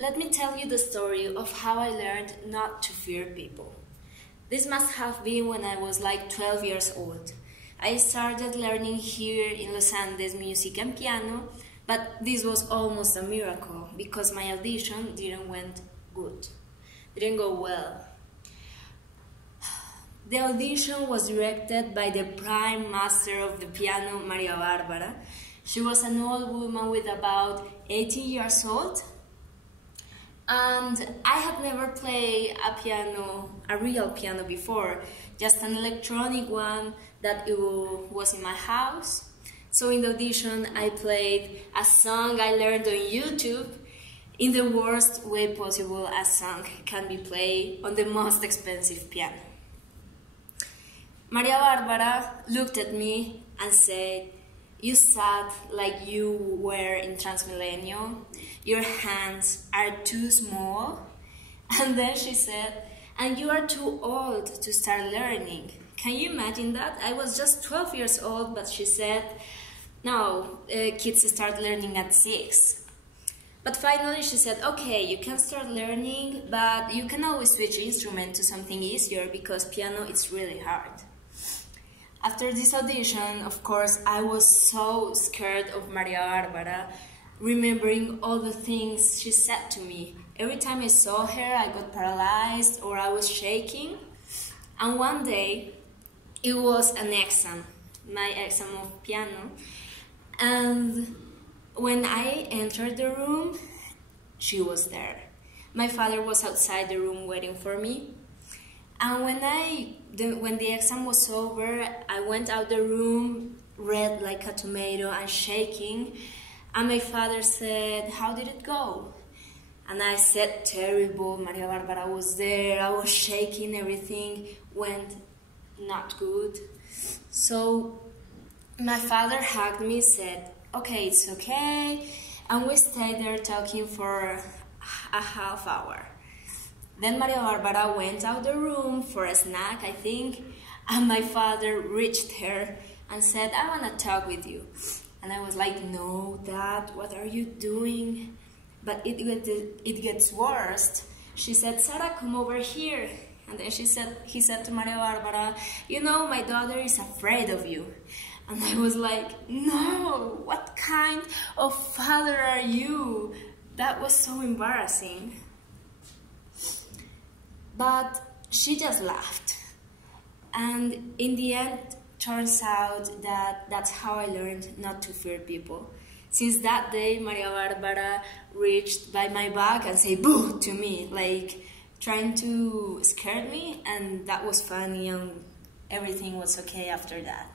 Let me tell you the story of how I learned not to fear people. This must have been when I was like 12 years old. I started learning here in Los Andes music and piano, but this was almost a miracle because my audition didn't go well. The audition was directed by the prime master of the piano, Maria Barbara. She was an old woman with about 18 years old. And I had never played a real piano before, just an electronic one that was in my house. So in the audition, I played a song I learned on YouTube in the worst way possible a song can be played on the most expensive piano. Maria Barbara looked at me and said, "You sat like you were in Transmilenio. Your hands are too small." And then she said, "And you are too old to start learning." Can you imagine that? I was just 12 years old, but she said, "No, kids start learning at 6. But finally she said, "Okay, you can start learning, but you can always switch instrument to something easier because piano is really hard." After this audition, of course, I was so scared of Maria Barbara, remembering all the things she said to me. Every time I saw her, I got paralyzed or I was shaking. And one day, it was an exam, my exam of piano. And when I entered the room, she was there. My father was outside the room waiting for me. And when the exam was over, I went out the room, red like a tomato and shaking. And my father said, "How did it go?" And I said, "Terrible, Maria Barbara was there, I was shaking, everything went not good." So my father hugged me, said, "Okay, it's okay." And we stayed there talking for a half hour. Then Maria Barbara went out the room for a snack, I think, and my father reached her and said, "I want to talk with you." And I was like, "No, Dad, what are you doing?" But it gets worse. She said, "Sarah, come over here." And then he said to Maria Barbara, "You know, my daughter is afraid of you." And I was like, "No, what kind of father are you?" That was so embarrassing. But she just laughed. And in the end, turns out that that's how I learned not to fear people. Since that day, Maria Barbara reached by my back and said "boo" to me, like trying to scare me, and that was funny and everything was okay after that.